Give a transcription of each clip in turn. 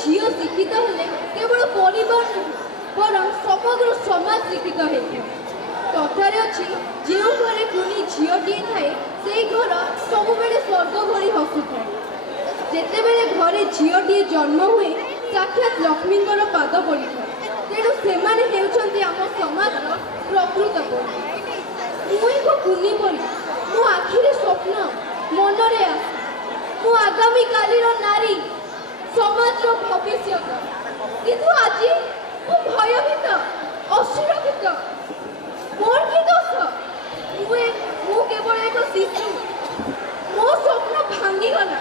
ଝିଅ ଶିକ୍ଷିତ ହେଲେ କେବଳ ପରିବାର ନୁହେଁ ବରଂ ସମଗ୍ର ସମାଜ ଶିକ୍ଷିତ ହୋଇଥାଏ। କଥାରେ ଅଛି ଯେଉଁ ଘରେ କୁନି ଝିଅଟିଏ ଥାଏ ସେହି ଘର ସବୁବେଳେ ସ୍ୱର୍ଗ ଭଳି ହସୁଥାଏ। ଯେତେବେଳେ ଘରେ ଝିଅଟିଏ ଜନ୍ମ ହୁଏ ସାକ୍ଷାତ ଲକ୍ଷ୍ମୀଙ୍କର ପାଦ ପଡ଼ିଥାଏ। ତେଣୁ ସେମାନେ ହେଉଛନ୍ତି ଆମ ସମାଜର ପ୍ରକୃତ ପରି। ମୁଁ ଏକ କୁନି ପରି, ମୋ ଆଖିରେ ସ୍ୱପ୍ନ, ମନରେ ଆଶା। ମୁଁ ଆଗାମୀକାଲିର ନାରୀ, ସମାଜର ଭବିଷ୍ୟତ। କିନ୍ତୁ ଆଜି ମୁଁ ଭୟଭୀତ, ଅସୁରକ୍ଷିତ। ମୋର କି ଦୋଷ? ମୁଁ କେବଳ ଏକ ଶିଶୁ। ମୋ ସ୍ୱପ୍ନ ଭାଙ୍ଗିଗଲା।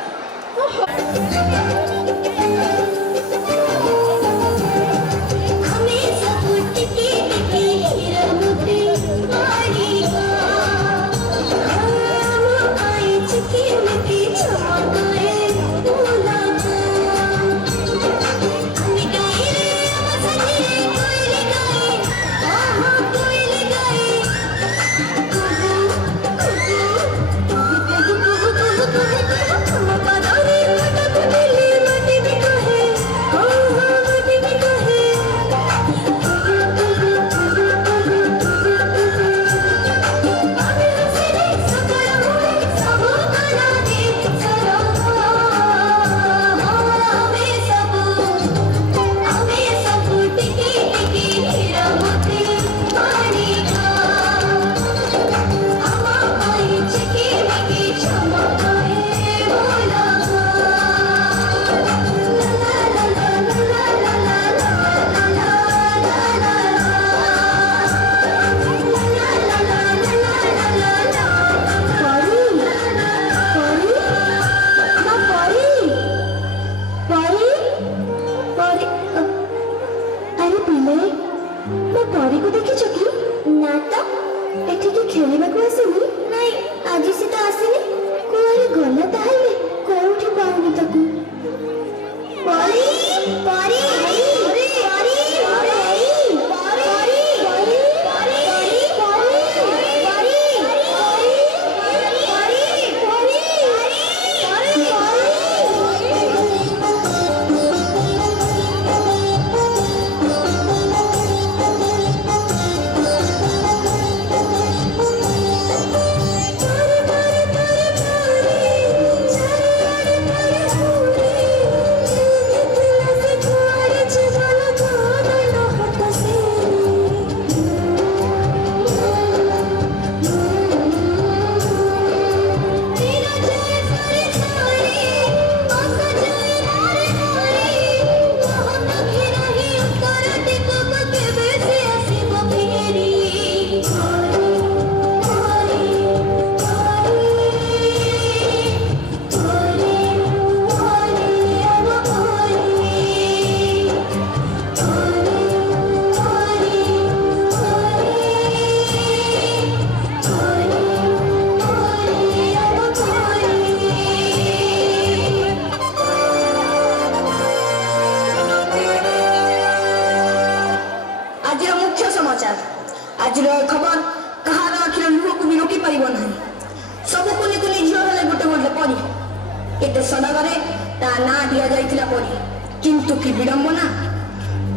किंतु कि विडंबना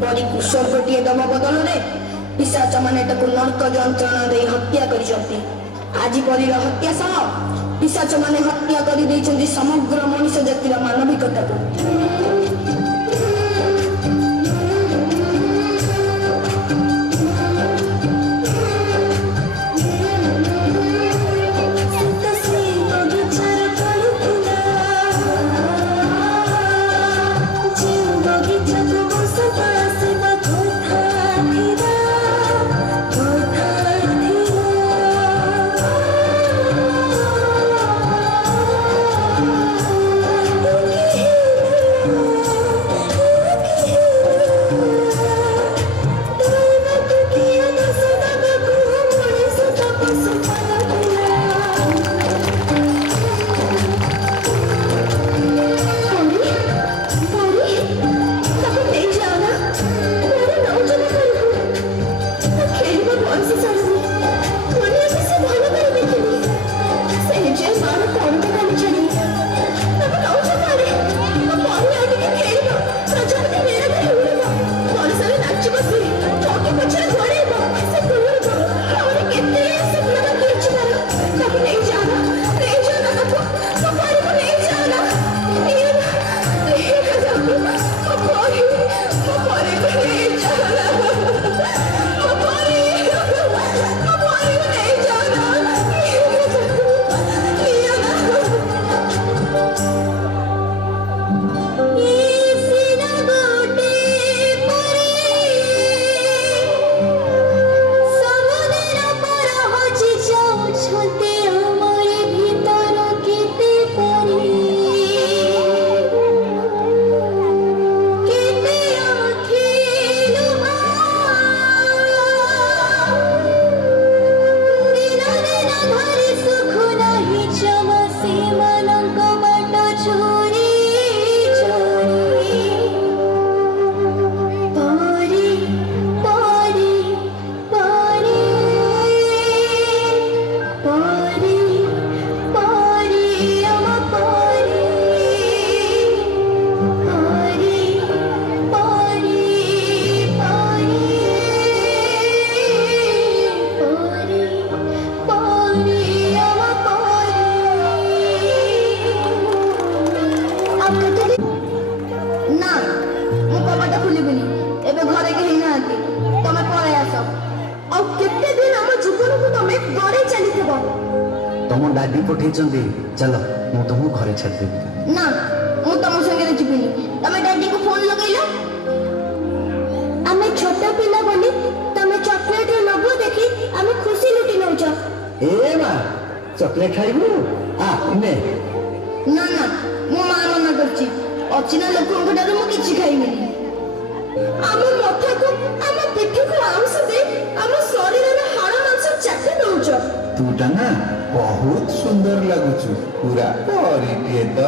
परी कुशलटीए दम बदल में पिशाच मैंने नर्क जंत्रणा दे हत्या कर आज परीर हत्या सह पिशाच मैंने हत्या कर समग्र मनुष्य जातिर मानविकता को। ନା ମୁଁ କବାଟ ଖୋଲିବିନି। ଏବେ ଘରେ କେହି ନାହାନ୍ତି, ତମେ ପଳେଇ ଆସ। ଆଉ କେତେ ଦିନ ଆମ ଜୀବନକୁ ତମେ ଗড়େଇ ଚାଲିଥିବ? ତମ ଡାଡି ପଠେଇଛନ୍ତି, ଚାଲ ମୁଁ ତମକୁ ଘରେ ଛାଡ଼ିଦେବି। ନା ମୁଁ ତମ ସାଙ୍ଗରେ ଯିବିନି। ତମେ ଡାଡିକୁ ଫୋନ ଲଗେଇଲ। ଆମେ ଛୋଟ ପିଲା ବୋଲି ତମେ ଚକୋଲେଟର ଲୋଭ ଦେଖି ଆମେ ଖୁସି ଲୁଟି ନଉଛ। ଏ ମା ଚକଲେଟ ଖାଇବୁ? ନେ। ନା ନା ମୋ ମା ମନା କରୁଛି। ଅଚିହ୍ନା ଲୋକଙ୍କ ଠାରୁ ମୁଁ କିଛି ଖାଇବିନି। ଆମ ମଥାକୁ ଆମ ପିଠିକୁ ଆଉଁସ ଦେଇ ଆମ ଶରୀରର ହାଡ଼ ମାଂସ ଚାଟି ଦଉଛ। ତୁଟା ନା ବହୁତ ସୁନ୍ଦର ଲାଗୁଛୁ, ପୁରା ପରିଟିଏ ତ।